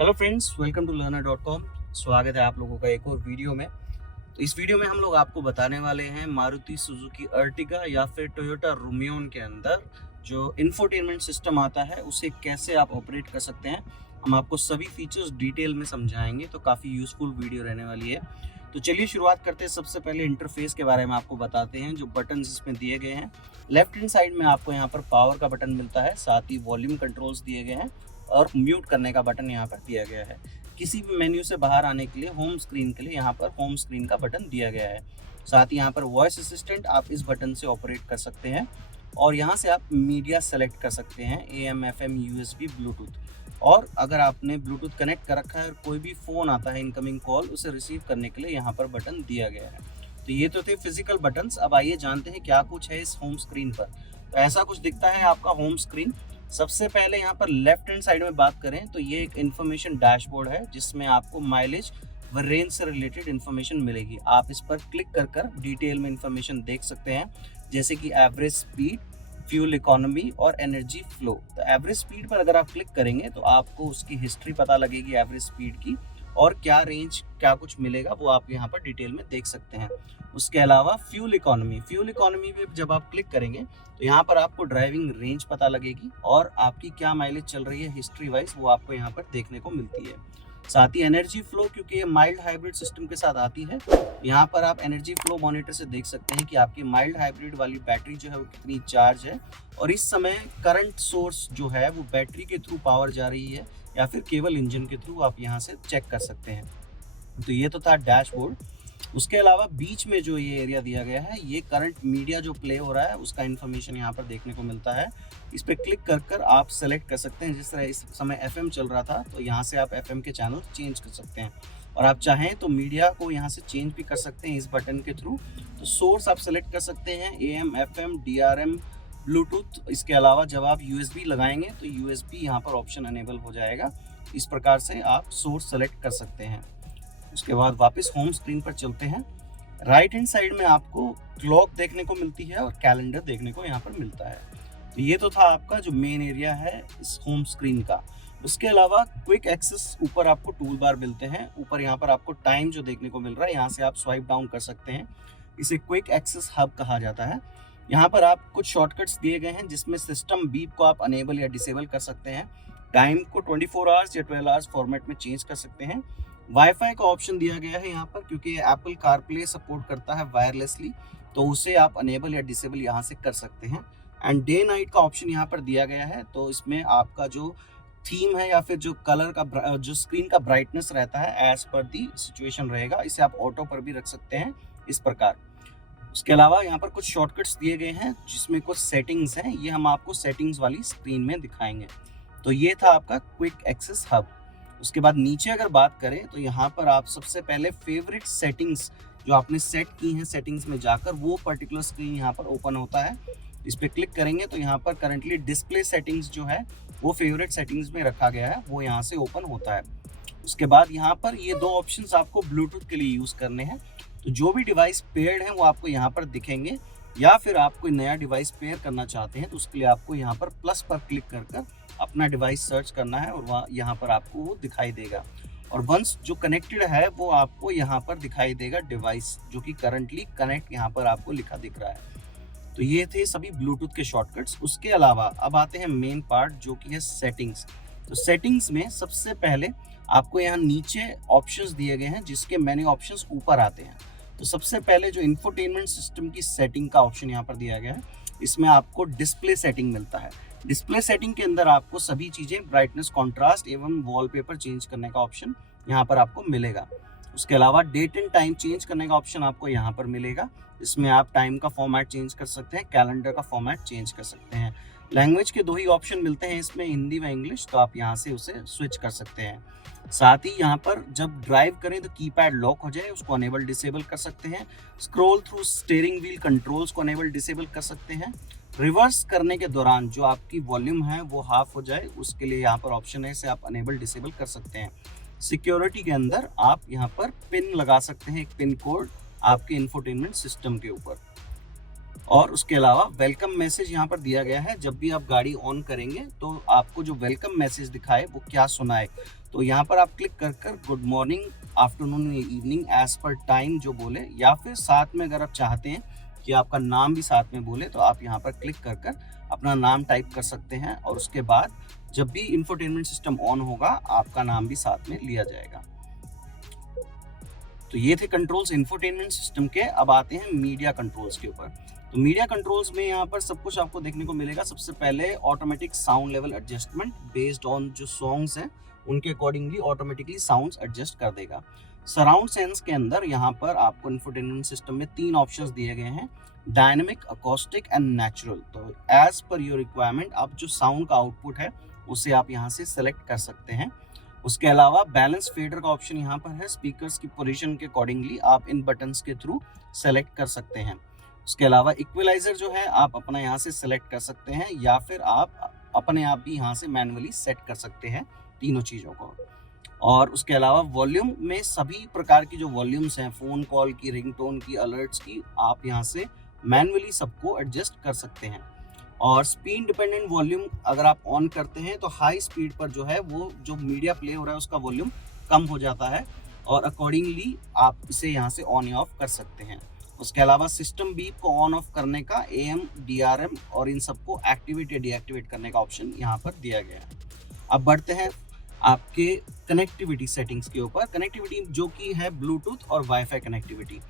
Hello friends, welcome to learner.com। स्वागत है आप लोगों का एक और वीडियो में। तो इस वीडियो में हम लोग आपको बताने वाले हैं मारुति सुजुकी अर्टिगा या फिर टोयोटा रूमियोन के अंदर जो इंफोटेनमेंट सिस्टम आता है उसे कैसे आप ऑपरेट कर सकते हैं। हम आपको सभी फीचर्स डिटेल में समझाएंगे, तो काफ़ी यूजफुल वीडियो रहने वाली है। तो चलिए शुरुआत करते हैं। सबसे पहले इंटरफेस के बारे में आपको बताते हैं। जो बटन इसमें दिए गए हैं, लेफ्ट हैंड साइड में आपको यहाँ पर पावर का बटन मिलता है, साथ ही वॉल्यूम कंट्रोल्स दिए गए हैं और म्यूट करने का बटन यहाँ पर दिया गया है। किसी भी मेन्यू से बाहर आने के लिए होम स्क्रीन के लिए यहाँ पर होम स्क्रीन का बटन दिया गया है। साथ ही यहाँ पर वॉइस असिस्टेंट आप इस बटन से ऑपरेट कर सकते हैं और यहाँ से आप मीडिया सेलेक्ट कर सकते हैं, AM, FM, USB, ब्लूटूथ। और अगर आपने ब्लूटूथ कनेक्ट कर रखा है और कोई भी फ़ोन आता है इनकमिंग कॉल, उसे रिसीव करने के लिए यहाँ पर बटन दिया गया है। तो ये तो थे फिजिकल बटन्स। अब आइए जानते हैं क्या कुछ है इस होम स्क्रीन पर। तो ऐसा कुछ दिखता है आपका होम स्क्रीन। सबसे पहले यहाँ पर लेफ्ट हैंड साइड में बात करें तो ये एक इन्फॉर्मेशन डैशबोर्ड है जिसमें आपको माइलेज व रेंज से रिलेटेड इन्फॉर्मेशन मिलेगी। आप इस पर क्लिक कर डिटेल में इन्फॉर्मेशन देख सकते हैं, जैसे कि एवरेज स्पीड, फ्यूल इकोनॉमी और एनर्जी फ्लो। तो एवरेज स्पीड पर अगर आप क्लिक करेंगे तो आपको उसकी हिस्ट्री पता लगेगी एवरेज स्पीड की, और क्या रेंज क्या कुछ मिलेगा वो आप यहाँ पर डिटेल में देख सकते हैं। उसके अलावा फ्यूल इकोनॉमी में जब आप क्लिक करेंगे तो यहाँ पर आपको ड्राइविंग रेंज पता लगेगी और आपकी क्या माइलेज चल रही है हिस्ट्री वाइज, वो आपको यहाँ पर देखने को मिलती है। साथ ही एनर्जी फ्लो, क्योंकि ये माइल्ड हाइब्रिड सिस्टम के साथ आती है, यहाँ पर आप एनर्जी फ्लो मॉनिटर से देख सकते हैं कि आपकी माइल्ड हाइब्रिड वाली बैटरी जो है वो कितनी चार्ज है और इस समय करंट सोर्स जो है वो बैटरी के थ्रू पावर जा रही है या फिर केवल इंजन के थ्रू, आप यहाँ से चेक कर सकते हैं। तो ये तो था डैशबोर्ड। उसके अलावा बीच में जो ये एरिया दिया गया है, ये करंट मीडिया जो प्ले हो रहा है उसका इन्फॉर्मेशन यहाँ पर देखने को मिलता है। इस पर क्लिक कर आप सेलेक्ट कर सकते हैं। जिस तरह इस समय FM चल रहा था तो यहाँ से आप FM के चैनल चेंज कर सकते हैं और आप चाहें तो मीडिया को यहाँ से चेंज भी कर सकते हैं इस बटन के थ्रू। तो सोर्स आप सेलेक्ट कर सकते हैं, AM, FM, DRM, ब्लूटूथ। इसके अलावा जब आप USB लगाएंगे तो USB यहाँ पर ऑप्शन अनेबल हो जाएगा। इस प्रकार से आप सोर्स सेलेक्ट कर सकते हैं। उसके बाद वापस होम स्क्रीन पर चलते हैं। राइट हैंड साइड में आपको क्लॉक देखने को मिलती है और कैलेंडर देखने को यहाँ पर मिलता है। तो ये तो था आपका जो मेन एरिया है इस होम स्क्रीन का। उसके अलावा क्विक एक्सेस ऊपर आपको टूल बार मिलते हैं। ऊपर यहाँ पर आपको टाइम जो देखने को मिल रहा है, यहाँ से आप स्वाइप डाउन कर सकते हैं। इसे क्विक एक्सेस हब कहा जाता है। यहाँ पर आप कुछ शॉर्टकट्स दिए गए हैं जिसमें सिस्टम बीप को आप अनेबल या डिसेबल कर सकते हैं। टाइम को 24 आवर्स या 12 आवर्स फॉर्मेट में चेंज कर सकते हैं। वाईफाई का ऑप्शन दिया गया है यहाँ पर, क्योंकि एप्पल कारप्ले सपोर्ट करता है वायरलेसली, तो उसे आप अनेबल या डिसेबल यहाँ से कर सकते हैं। एंड डे नाइट का ऑप्शन यहाँ पर दिया गया है, तो इसमें आपका जो थीम है या फिर जो कलर का जो स्क्रीन का ब्राइटनेस रहता है एज पर दी सिचुएशन रहेगा। इसे आप ऑटो पर भी रख सकते हैं इस प्रकार। उसके अलावा यहाँ पर कुछ शॉर्टकट्स दिए गए हैं जिसमें कुछ सेटिंग्स हैं, ये हम आपको सेटिंग्स वाली स्क्रीन में दिखाएंगे। तो ये था आपका क्विक एक्सेस हब। उसके बाद नीचे अगर बात करें तो यहाँ पर आप सबसे पहले फेवरेट सेटिंग्स जो आपने सेट की हैं, सेटिंग्स में जाकर वो पर्टिकुलर स्क्रीन यहाँ पर ओपन होता है। इस पर क्लिक करेंगे तो यहाँ पर करंटली डिस्प्ले सेटिंग्स जो है वो फेवरेट सेटिंग्स में रखा गया है, वो यहाँ से ओपन होता है। उसके बाद यहाँ पर ये दो ऑप्शंस आपको ब्लूटूथ के लिए यूज़ करने हैं। तो जो भी डिवाइस पेयर्ड है वो आपको यहाँ पर दिखेंगे, या फिर आप कोई नया डिवाइस पेयर करना चाहते हैं तो उसके लिए आपको यहाँ पर प्लस पर क्लिक कर अपना डिवाइस सर्च करना है और वहाँ यहाँ पर आपको वो दिखाई देगा। और वंस जो कनेक्टेड है वो आपको यहाँ पर दिखाई देगा डिवाइस, जो कि करंटली कनेक्ट यहाँ पर आपको लिखा दिख रहा है। तो ये थे सभी ब्लूटूथ के शॉर्टकट्स। उसके अलावा अब आते हैं मेन पार्ट जो कि है सेटिंग्स। तो सेटिंग्स में सबसे पहले आपको यहाँ नीचे ऑप्शंस दिए गए हैं जिसके मेन्यू ऑप्शंस ऊपर आते हैं। तो सबसे पहले जो इंफोटेनमेंट सिस्टम की सेटिंग का ऑप्शन यहाँ पर दिया गया है, इसमें आपको डिस्प्ले सेटिंग मिलता है। डिस्प्ले सेटिंग के अंदर आपको सभी चीज़ें ब्राइटनेस, कॉन्ट्रास्ट एवं वॉलपेपर चेंज करने का ऑप्शन यहाँ पर आपको मिलेगा। उसके अलावा डेट एंड टाइम चेंज करने का ऑप्शन आपको यहाँ पर मिलेगा। इसमें आप टाइम का फॉर्मेट चेंज कर सकते हैं, कैलेंडर का फॉर्मेट चेंज कर सकते हैं। लैंग्वेज के दो ही ऑप्शन मिलते हैं इसमें, हिंदी व इंग्लिश, तो आप यहाँ से उसे स्विच कर सकते हैं। साथ ही यहाँ पर जब ड्राइव करें तो कीपैड लॉक हो जाए उसको अनेबल डिसेबल कर सकते हैं। Scroll through steering wheel controls को अनेबल डिसेबल कर सकते हैं। रिवर्स करने के दौरान जो आपकी वॉल्यूम है वो हाफ हो जाए उसके लिए यहाँ पर ऑप्शन है, इसे आप अनेबल डिसेबल कर सकते हैं। सिक्योरिटी के अंदर आप यहाँ पर पिन लगा सकते हैं, एक पिन कोड आपके इंफोटेनमेंट सिस्टम के ऊपर। और उसके अलावा वेलकम मैसेज यहाँ पर दिया गया है। जब भी आप गाड़ी ऑन करेंगे तो आपको जो वेलकम मैसेज दिखाए वो क्या सुनाए, तो यहाँ पर आप क्लिक कर कर good morning, afternoon, evening as पर टाइम जो बोले, या फिर साथ में अगर आप चाहते हैं कि आपका नाम भी साथ में बोले तो आप यहाँ पर क्लिक कर कर अपना नाम टाइप कर सकते हैं, और उसके बाद जब भी इंफोटेनमेंट सिस्टम ऑन होगा आपका नाम भी साथ में लिया जाएगा। तो ये थे कंट्रोल्स इंफोटेनमेंट सिस्टम के। अब आते हैं मीडिया कंट्रोल्स के ऊपर। तो मीडिया कंट्रोल्स में यहाँ पर सब कुछ आपको देखने को मिलेगा। सबसे पहले automatic sound level adjustment, based on जो सॉन्ग्स हैं उनके अकॉर्डिंगली ऑटोमेटिकली साउंड्स एडजस्ट कर देगा। सराउंड सेंस के अंदर यहाँ पर आपको इंफोटेनमेंट सिस्टम में 3 ऑप्शंस दिए गए हैं, डायनेमिक, अकोस्टिक एंड नेचुरल। तो एज पर योर रिक्वायरमेंट आप जो साउंड का आउटपुट है उसे आप यहाँ से सेलेक्ट कर सकते हैं। उसके अलावा बैलेंस फेडर का ऑप्शन यहाँ पर है, स्पीकर्स की पोजीशन के अकॉर्डिंगली आप इन बटन्स के थ्रू सेलेक्ट कर सकते हैं। उसके अलावा इक्वलाइजर जो है आप अपना यहाँ से सेलेक्ट कर सकते हैं, या फिर आप अपने आप भी यहाँ से मैनुअली सेट कर सकते हैं तीनों चीज़ों को। और उसके अलावा वॉल्यूम में सभी प्रकार की जो वॉल्यूम्स हैं, फ़ोन कॉल की, रिंगटोन की, अलर्ट्स की, आप यहाँ से मैनुअली सबको एडजस्ट कर सकते हैं। और स्पीड डिपेंडेंट वॉल्यूम अगर आप ऑन करते हैं तो हाई स्पीड पर जो है वो जो मीडिया प्ले हो रहा है उसका वॉल्यूम कम हो जाता है, और अकॉर्डिंगली आप इसे यहाँ से ऑन या ऑफ कर सकते हैं। उसके अलावा सिस्टम बीप को ऑन ऑफ करने का, AM, DRM और इन सबको एक्टिवेट या डीएक्टिवेट करने का ऑप्शन यहाँ पर दिया गया है। अब बढ़ते हैं आपके कनेक्टिविटी सेटिंग्स के ऊपर। कनेक्टिविटी जो कि है ब्लूटूथ और वाईफाई कनेक्टिविटी।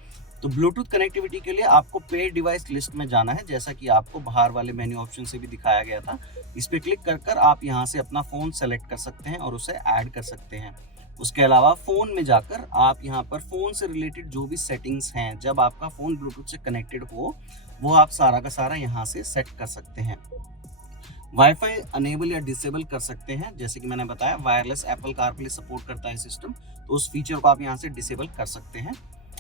तो ब्लूटूथ कनेक्टिविटी के लिए आपको पेड डिवाइस लिस्ट में जाना है, जैसा कि आपको बाहर वाले मेन्यू ऑप्शन से भी दिखाया गया था। इस पर क्लिक कर कर आप यहाँ से अपना फ़ोन सेलेक्ट कर सकते हैं और उसे ऐड कर सकते हैं। उसके अलावा फ़ोन में जाकर आप यहाँ पर फ़ोन से रिलेटेड जो भी सेटिंग्स हैं, जब आपका फ़ोन ब्लूटूथ से कनेक्टेड हो, वो आप सारा का सारा यहाँ से सेट कर सकते हैं। वाईफाई अनेबल या डिसेबल कर सकते हैं, जैसे कि मैंने बताया वायरलेस एप्पल कारप्ले सपोर्ट करता है सिस्टम, तो उस फीचर को आप यहाँ से डिसेबल कर सकते हैं।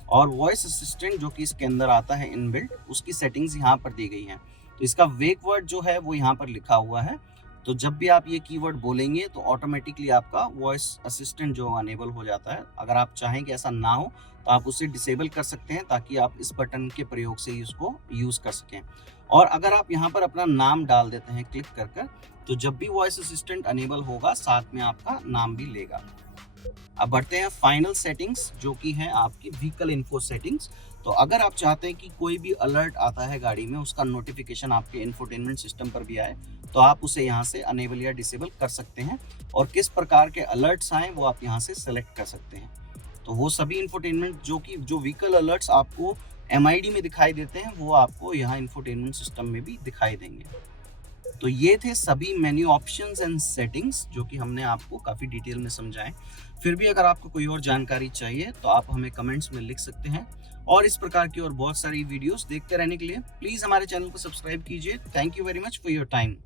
और वॉइस असिस्टेंट जो कि इसके अंदर आता है इनबिल्ट, उसकी सेटिंग्स यहाँ पर दी गई हैं। तो इसका वेक वर्ड जो है वो यहाँ पर लिखा हुआ है, तो जब भी आप ये कीवर्ड बोलेंगे तो ऑटोमेटिकली आपका वॉइस असिस्टेंट जो अनेबल हो जाता है। अगर आप चाहें कि ऐसा ना हो तो आप उसे डिसेबल कर सकते हैं, ताकि आप इस बटन के प्रयोग से ही उसको यूज़ कर सकें। और अगर आप यहाँ पर अपना नाम डाल देते हैं क्लिक कर कर, तो जब भी वॉइस असिस्टेंट अनेबल होगा साथ में आपका नाम भी लेगा। अब बढ़ते हैं फाइनल सेटिंग्स, जो कि है आपकी व्हीकल इन्फो सेटिंग्स। तो अगर आप चाहते हैं कि कोई भी अलर्ट आता है गाड़ी में, उसका नोटिफिकेशन आपके इंफोटेनमेंट सिस्टम पर भी आए, तो आप उसे यहाँ से अनेबल या डिसेबल कर सकते हैं, और किस प्रकार के अलर्ट्स आए वो आप यहाँ से सेलेक्ट कर सकते हैं। तो वो सभी इंफोटेनमेंट जो व्हीकल अलर्ट्स आपको MID में दिखाई देते हैं, वो आपको यहाँ इंफोटेनमेंट सिस्टम में भी दिखाई देंगे। तो ये थे सभी मेन्यू ऑप्शंस एंड सेटिंग्स, जो कि हमने आपको काफ़ी डिटेल में समझाएं। फिर भी अगर आपको कोई और जानकारी चाहिए तो आप हमें कमेंट्स में लिख सकते हैं, और इस प्रकार की और बहुत सारी वीडियोस देखते रहने के लिए प्लीज़ हमारे चैनल को सब्सक्राइब कीजिए। Thank you very much for your time.